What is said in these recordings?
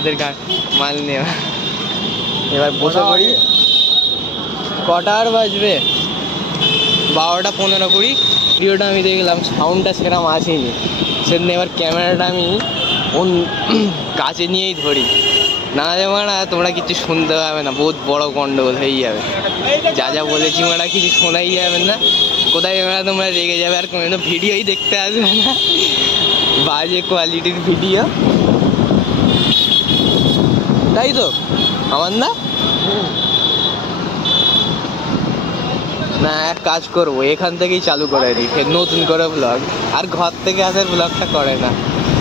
আমাদের মাল নেওয়া। এবার বসে পড়ি। কটা আর বাজবে? 12টা 15-20। ভিডিওটা আমি দেখলাম, সাউন্ডটা সেরকম আসেনি সেদিন। এবার ক্যামেরাটা আমি কাছে নিয়েই ধরি, না মারা তোমরা কিছু শুনতে পাবে না, বহুত বড় গন্ডগোল হয়ে যাবে। যা যা বলেছি মারা কিছু শোনাই যাবে না, কোথায় মারা তোমরা রেগে যাবে আর কোনো ভিডিওই দেখতে আসবে না, বাজে কোয়ালিটির ভিডিও। তাই তো আমার না? না, এক কাজ করবো, এখান থেকেই চালু করে দিই ফের নতুন করে ব্লগ। আর ঘর থেকে আসার ব্লগটা করে না,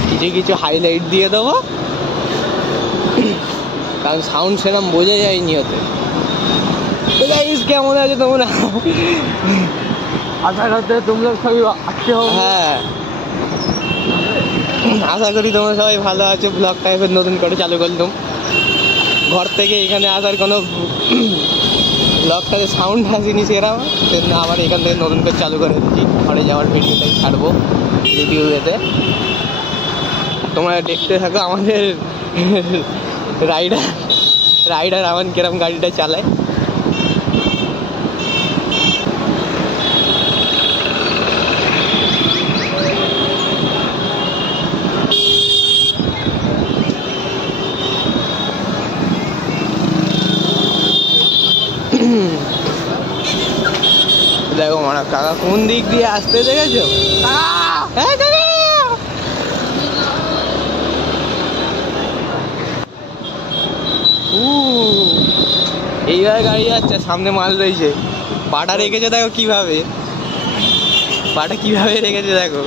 কিছু কিছু হাইলাইট দিয়ে দেবো, কারণ সাউন্ড সেরকম বোঝা যায়নি ওতে। কেমন আছে তোমরা? আশা করতে তোমরা সবাই আসতে হবে। হ্যাঁ, আশা করি তোমরা সবাই ভালো আছো। ব্লগটা এবার নতুন করে চালু করলাম। ঘর থেকে এখানে আসার কোনো ব্লগটাতে সাউন্ড আসেনি সেরকম, সেজন্য আবার এখান থেকে নতুন করে চালু করে দিচ্ছি। ঘরে যাওয়ার ভিডিওটাই ছাড়বো ইউটিউবেতে, তোমরা দেখতে থাকো। আমাদের রাইডার আমার কিরম গাড়িটা চালায়। দেখো মারা কাকা কোন দিক দিয়ে আসতে দেখেছো? এইভাবে গাড়ি যাচ্ছে, সামনে মাল রয়েছে। পাটা রেখেছে দেখো কিভাবে, পাটা কিভাবে রেখেছে দেখো।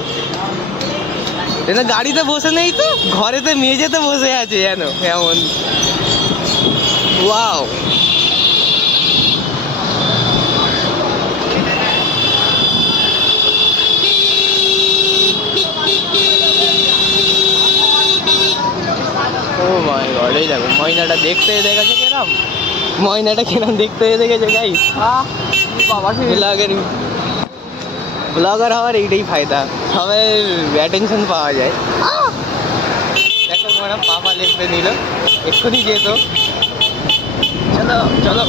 এটা গাড়িতে বসে নেই তো, ঘরেতে মেঝেতে বসে আছে যেন এমন। ওয়াও, ও মাই গড, এই দেখো ময়নাটা দেখতে দেখেছো কেরাম, ময়নাটা কেরাম দেখতে দেখেছো গাইস। ব্লগার হওয়ার এইটাই ফায়দা, সবাই অ্যাটেনশন পাওয়া যায়। দেখো ম্যাডাম পাপা লেফটে নিল, এক্ষুনি যেত। চলো চলো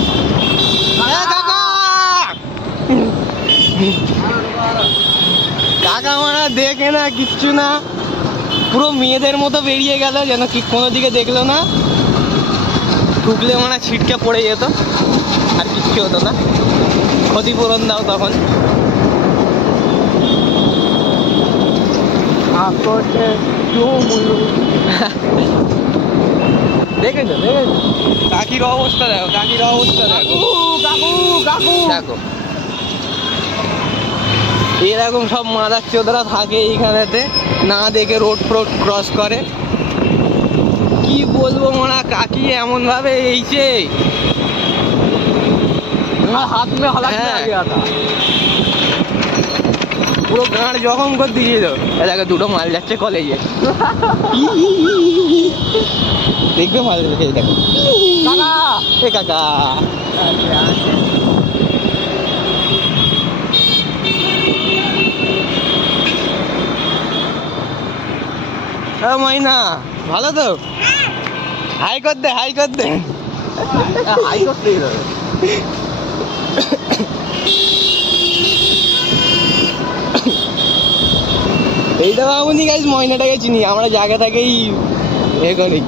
কাকা মারা দেখে না কিচ্ছু না, পুরো মেয়েদের মতো বেরিয়ে গেল, যেন কি কোনো দিকে দেখলো না। ঢুকলে মানে ছিটকে পড়ে যেত, আর কিচ্ছু হতো না। ক্ষতিপূরণ দাও তখন। দেখেছো দেখেছো কাকির অবস্থা দেখো, কাকির অবস্থা দেখো। দেখো এরকম সব মাদার চোদরা থাকে এইখানেতে, না দেখে রোড ফ্রোড ক্রস করে। কি বলবো মোনা, কাকি এমন ভাবে এইছে হাত মে হালা পুরো গাঁড় জখম করে দিয়ে দাও। দেখো দুটো মাল যাচ্ছে কলেজে, দেখবে মাল দেখে। দেখো কাকা মাইনা ভালো তো? হাই কর দে, হাই কর দে, হাই করতে এইটা ভাবুনি গাইস, ময়নাটাকে চিনি আমরা, জায়গা থেকেই এ করি।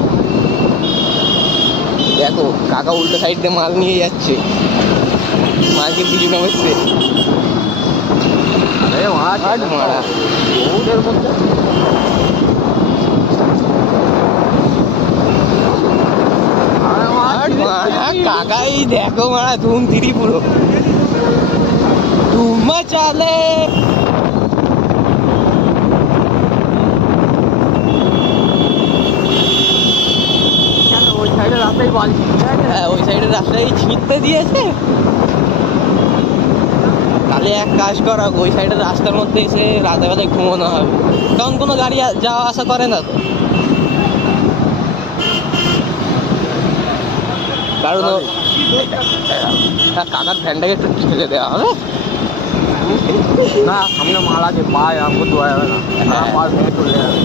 দেখো কাকা উল্টো সাইড দিয়ে মাল নিয়ে যাচ্ছে, মালকে পিছনে বসছে। মারা কাকাই দেখো মারা ধুম তিরি পুরো ধুম চালে। ওই সাইডের রাস্তায় হ্যাঁ, ওই সাইডের রাস্তায় ছিঁড়তে দিয়েছে। তাহলে এক কাজ করা, ওই সাইডের রাস্তার মধ্যে এসে রাতে বেলায় ঘুমানো হবে, কারণ কোনো গাড়ি যাওয়া আসা করে না তো। কারণ কাকার ফ্যানটাকে একটু ঠেলে দেওয়া হবে না, সামনে মাল আছে, পায়ে আমাকে দেওয়া যাবে না, পা ভেঙে চলে যাবে।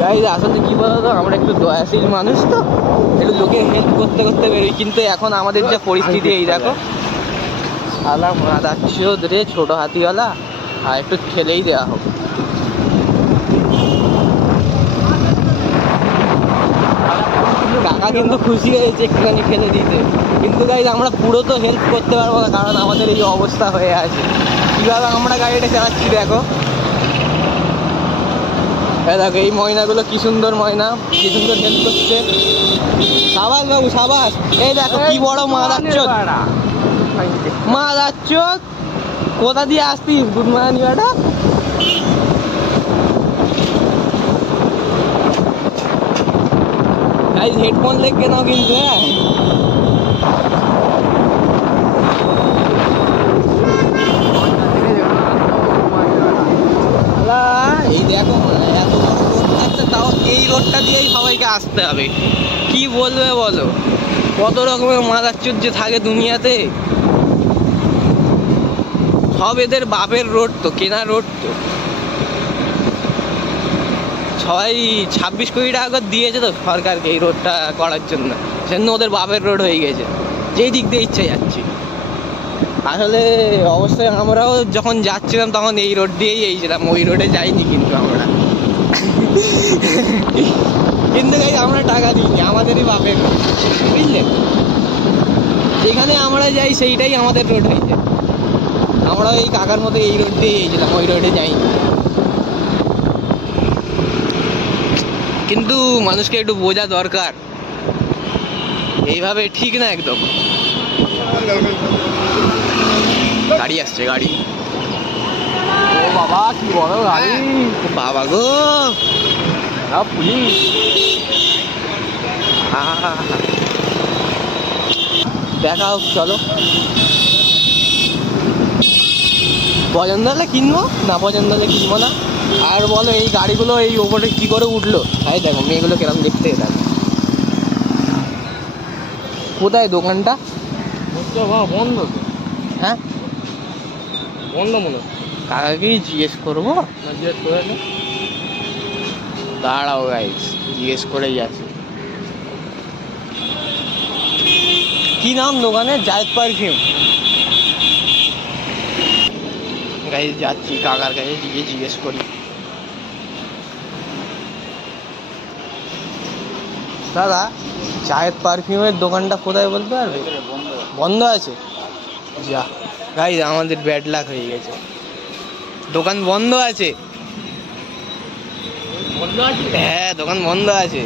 গাইজ আসলে কি বলতো, আমরা একটু দয়াশীল মানুষ তো, একটু লোকের হেল্প করতে করতে বেরোই, কিন্তু এখন আমাদের যা পরিস্থিতি এই দেখো, শালা মাদাচ্চোদ রে ছোট হাতিওয়ালা, আর একটু ঠেলেই দেওয়া হোক। কাকা কিন্তু খুশি হয়েছে একটুখানি ফেলে দিতে, কিন্তু গাইজ আমরা পুরো তো হেল্প করতে পারবো না, কারণ আমাদের এই অবস্থা হয়ে আছে। কীভাবে আমরা গাড়িটা চালাচ্ছি দেখো, দেখো এই ময়নাগুলো কি সুন্দর ময়না, কি সুন্দর হেল্প করছে। সাবাস বাবু সাবাস। এই দেখো কি বড় মাদাচ্চোদ, মাদাচ্চোদ কোথা দিয়ে আসতিস গুডমানি বেটা। গাইস হেডফোন লেগে নাও কিন্তু, হ্যাঁ এই দেখো এত বড় রোড থাকছে, তাও এই রোডটা দিয়েই সবাইকে আসতে হবে। কি বলবে বলো, কত রকমের মাদাচ্চোদ যে থাকে দুনিয়াতে। সব এদের বাপের রোড তো, কেনা রোড তো। সবাই 26 কোটি টাকা করে দিয়েছে তো সরকারকে এই রোডটা করার জন্য, সেজন্য ওদের বাপের রোড হয়ে গেছে, যেই দিক দিয়ে ইচ্ছে যাচ্ছি। আসলে অবশ্যই আমরাও যখন যাচ্ছিলাম তখন এই রোড দিয়েই এইছিলাম, ওই রোডে যাইনি কিন্তু আমরা। কিন্তু গাইস আমরা টাকা দিইনি, আমাদেরই বাপের রোড, বুঝলেন? যেখানে আমরা যাই সেইটাই আমাদের রোড হয়ে যায়। আমরা এই কাকার মতো এই রোড দিয়ে এইছিলাম, ওই রোডে যাইনি। কিন্তু মানুষকে একটু বোঝা দরকার, এইভাবে ঠিক না একদম। গাড়ি আসছে, গাড়ি। ও বাবা কি বড় গাড়ি, বাবা গো পুলিশ। দেখা হোক, চলো। পছন্দ হলে কিনবো, না পছন্দ হলে কিনবো না। আর বলো এই গাড়িগুলো এই ওপরে কি করে উঠলো? তাই দেখো মেয়েগুলো কেরম দেখতে, দেখো। কোথায় দোকানটা? বন্ধ তো। হ্যাঁ বন্ধ মনে হয়। কাকাকেই জিজ্ঞেস করবো, না জিজ্ঞেস করে নে। দাঁড়াও গাইস, জিজ্ঞেস করেই আছে। কি নাম দোকানের? জায়েদ পারফিউম। গাইস যাচ্ছি কাকার কাছে, জিজ্ঞেস করি। দাদা জায়েদ পারফিউমের দোকানটা কোথায় বলতে পারবে? বন্ধ আছে? যা গাইস আমাদের ব্যাড লাক হয়ে গেছে, দোকান বন্ধ আছে। হ্যাঁ দোকান বন্ধ আছে।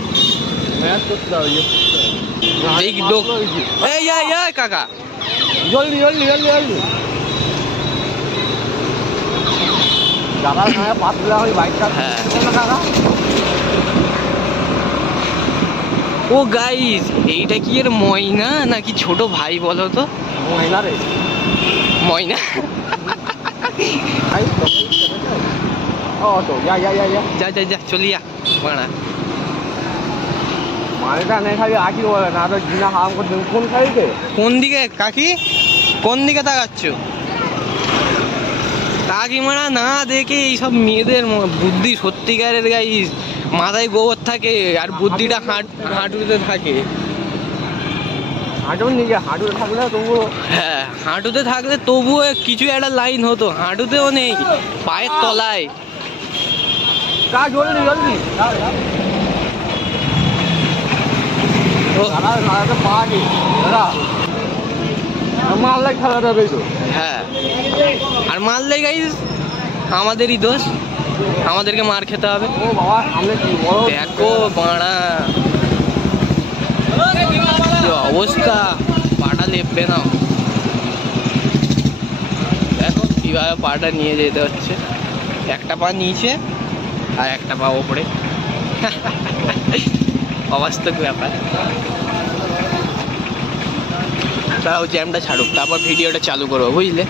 কাকা জলদি জলদি জলদি জলদি। কাকার গায়ে পাতলা ওই বাইকটা। হ্যাঁ কাকা। ও গাইস এইটা কি এর ময়না নাকি ছোট ভাই বলো তো? ময়না রে, ময়না। ও তো যা যা যা যা যা যা যা চলি যা বাড়া। মালটা নেই খালি আকি বলে না তো জিনা হারাম করে দেবো। কোন খালিতে? কোন দিকে কাকি, কোন দিকে তাকাচ্ছ? কাকি মারা না দেখে এইসব মেয়েদের বুদ্ধি সত্যিকারের গাইস, মাথায় গোবর থাকে আর বুদ্ধিটা হাঁটুতে থাকে। হাঁটুর নিচে, হাঁটুতে থাকলে তবু। হ্যাঁ হাঁটুতে থাকলে তবুও কিছু একটা লাইন হতো, হাঁটুতেও নেই, পায়ের তলায়। কা জলদি জলদি। দাদা দাদা পার্টি দাদা মাল্লাই খেলা যাবে তো। হ্যাঁ আর মারলে গাইস আমাদেরই দোষ, আমাদেরকে মার খেতে হবে। ও বাবা সামনে কি বড় দেখো বাড়া কি অবস্থা, পাটা লেপবে না। দেখো কিভাবে পাটা নিয়ে যেতে হচ্ছে, একটা পা নিচে আর একটা পা ওপরে। অবাস্তব ব্যাপার। তাও জ্যামটা ছাড়ুক, তারপর ভিডিওটা চালু করবো, বুঝলে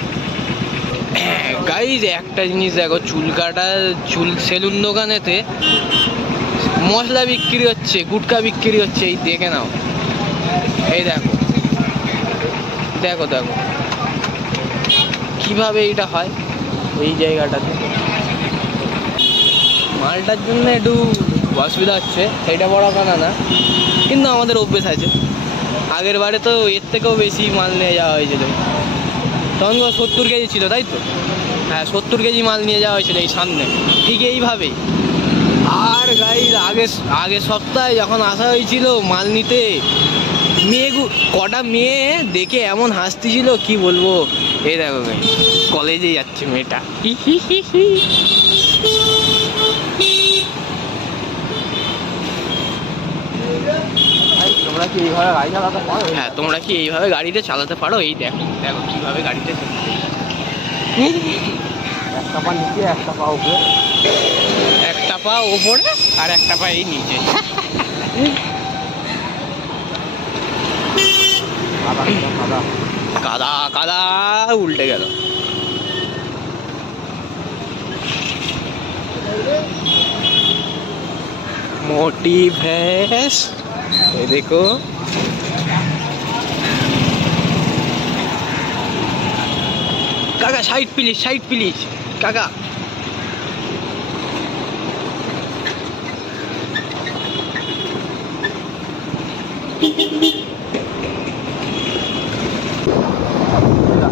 গাইজ? একটা জিনিস দেখো, চুল কাটা চুল সেলুন দোকানেতে মশলা বিক্রি হচ্ছে, গুটকা বিক্রি হচ্ছে, এই দেখে নাও। এই দেখো দেখো দেখো কিভাবে এইটা হয় এই জায়গাটাতে। মালটার জন্য একটু অসুবিধা হচ্ছে, সেইটা বড় কথা না, কিন্তু আমাদের অভ্যেস আছে। আগের বারে তো এর থেকেও বেশি মাল নিয়ে যাওয়া হয়েছিল, তখন 70 কেজি ছিল তাই তো, হ্যাঁ 70 কেজি মাল নিয়ে যাওয়া হয়েছিল এই সামনে, ঠিক এইভাবেই। আর গাইস আগের সপ্তাহে যখন আসা হয়েছিল মাল নিতে, কটা মেয়ে দেখে এমন হাসতেছিল কি বলবো। এই দেখো কলেজে যাচ্ছে মেয়েটা, তোমরা কি এইভাবে গাড়ি চালাতে পারো? হ্যাঁ তোমরা কি এইভাবে গাড়িটা চালাতে পারো? এই দেখো দেখো কিভাবে গাড়িটা চলছে। একটা পা নিচে একটা পা উপরে, একটা পা ওপরে আর একটা পা এই নিচে। কাদা কাদা উল্টে গেল। मोटी भैंस, ये देखो काका साइड प्लीज काका।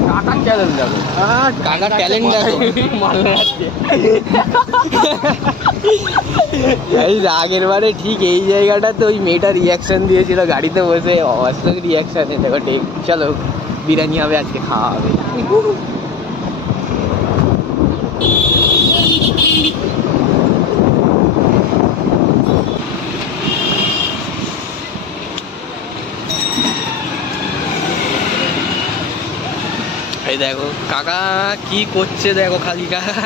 কাকার ট্যালেন্ট দেখো, কাকা ট্যালেন্ট দেখো। আগের বারে ঠিক এই জায়গাটাতে ওই মেয়েটা রিয়াকশন দিয়েছিল গাড়িতে বসে, অবাস্তব রিয়াকশন। দেখো ঠিক, চলো বিরিয়ানি হবে আজকে, খাওয়া হবে। এই দেখো কাকা কি করছে দেখো, খালি কাকা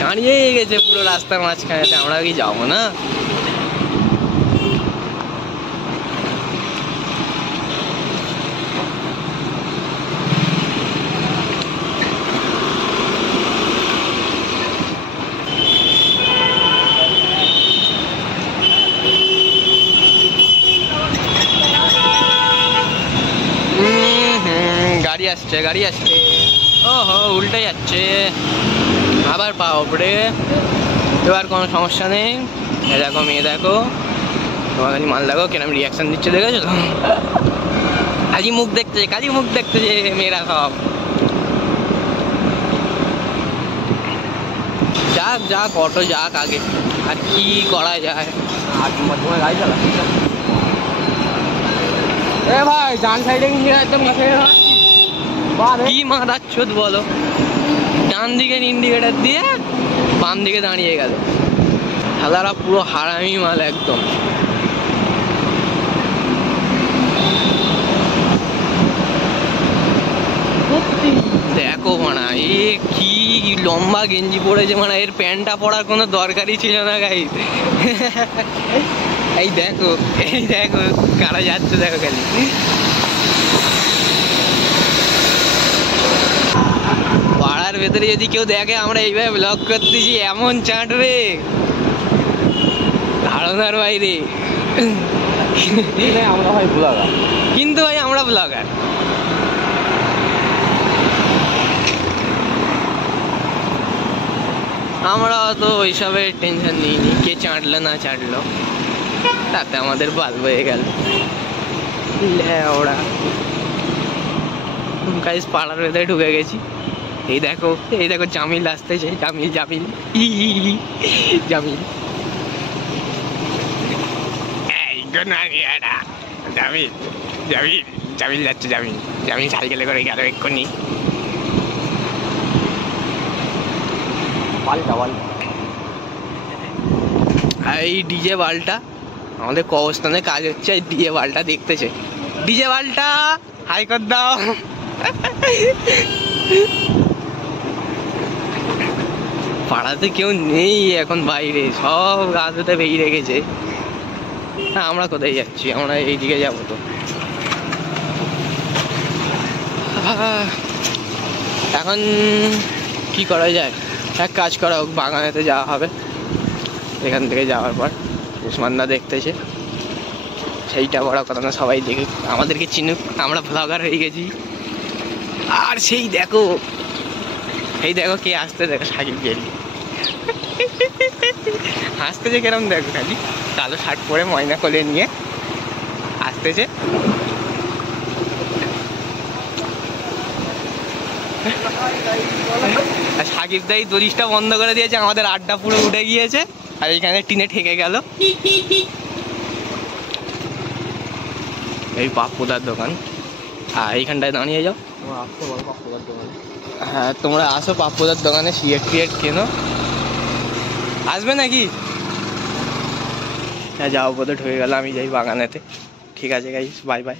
দাঁড়িয়ে গেছে পুরো রাস্তার মাঝখানে। আমরা কি যাবো না? গাড়ি আসছে, ওহো উল্টে যাচ্ছে, আবার পা ওপরে। এবার কোনো সমস্যা নেই। এ দেখো মেয়ে দেখো, তোমার কাছে মাল দেখো কেরম রিয়াকশন দিচ্ছে, দেখেছো তো? কাজী মুখ দেখতেছে মেয়েরা সব। যাক অটো যাক আগে, আর কি করা যায়। আর তোমার গাড়ি চালা। এ ভাই ডান সাইডে একদম কি মারাচ্ছ বলো? ডান দিকে ইন্ডিকেটার দিয়ে বাম দিকে দাঁড়িয়ে গেল। খেলারা পুরো হারামি মাল একদম। দেখো মানা এ কি লম্বা গেঞ্জি পরেছে, মানে এর প্যান্টটা পরার কোনো দরকারই ছিল না গাইস। এই দেখো কারা যাচ্ছে দেখো খালি। পাড়ার ভেতরে যদি কেউ দেখে আমরা এইভাবে ব্লগ করতেছি, এমন চাটবে ধারণার বাইরে। আমরা ভাই ব্লগার, কিন্তু ভাই আমরা ব্লগার। আমরা তো ওইসবের টেনশন নিইনি, কে চাটলো না চাটলো তাতে আমাদের বাল বয়ে গেল। ওরা গাইস পাড়ার ভেতরে ঢুকে গেছি। এই দেখো জামিল আসতেছে, জামিল জামিল যাচ্ছে, জামিল সাইকেলে করে গেল এক্ষুনি। এই ডিজে বালটা আমাদের কবরস্থানে কাজ হচ্ছে, ডিজে বালটা দেখতেছে। ডিজে বালটা হাই কর দাও। পাড়াতে কেউ নেই এখন, বাইরে সব গাছতে বেরিয়ে রেখেছে। হ্যাঁ আমরা কোথায় যাচ্ছি? আমরা এইদিকে যাবো তো। এখন কি করা যায়? এক কাজ করা হোক, বাগানেতে যাওয়া হবে। এখান থেকে যাওয়ার পর উসমানদা দেখতেছে, সেইটা বড় কথা না, সবাই দেখুক, আমাদেরকে চিনুক, আমরা ব্লগার হয়ে গেছি। আর সেই দেখো কে আসতে, দেখো সাকিব গেলি। হাসতেছে কেরম দেখো খালি, কালো শার্ট পরে ময়না কোলে নিয়ে আসতেছে। আর সাকিব দাই দড়িটা বন্ধ করে দিয়েছে, আমাদের আড্ডা পুরো উঠে গিয়েছে আর এইখানে টিনে ঠেকে গেল। এই পাপ্পুদার দোকান, আর এইখানটায় দাঁড়িয়ে যাও। হ্যাঁ তোমরা আসো পাপ্পুদার দোকানে, সিগারেট টিগারেট কেনো, আসবে নাকি? হ্যাঁ যাও, বোধহয় ঢুকে গেল, আমি যাই বাগানেতে। ঠিক আছে গাইস, বাই বাই।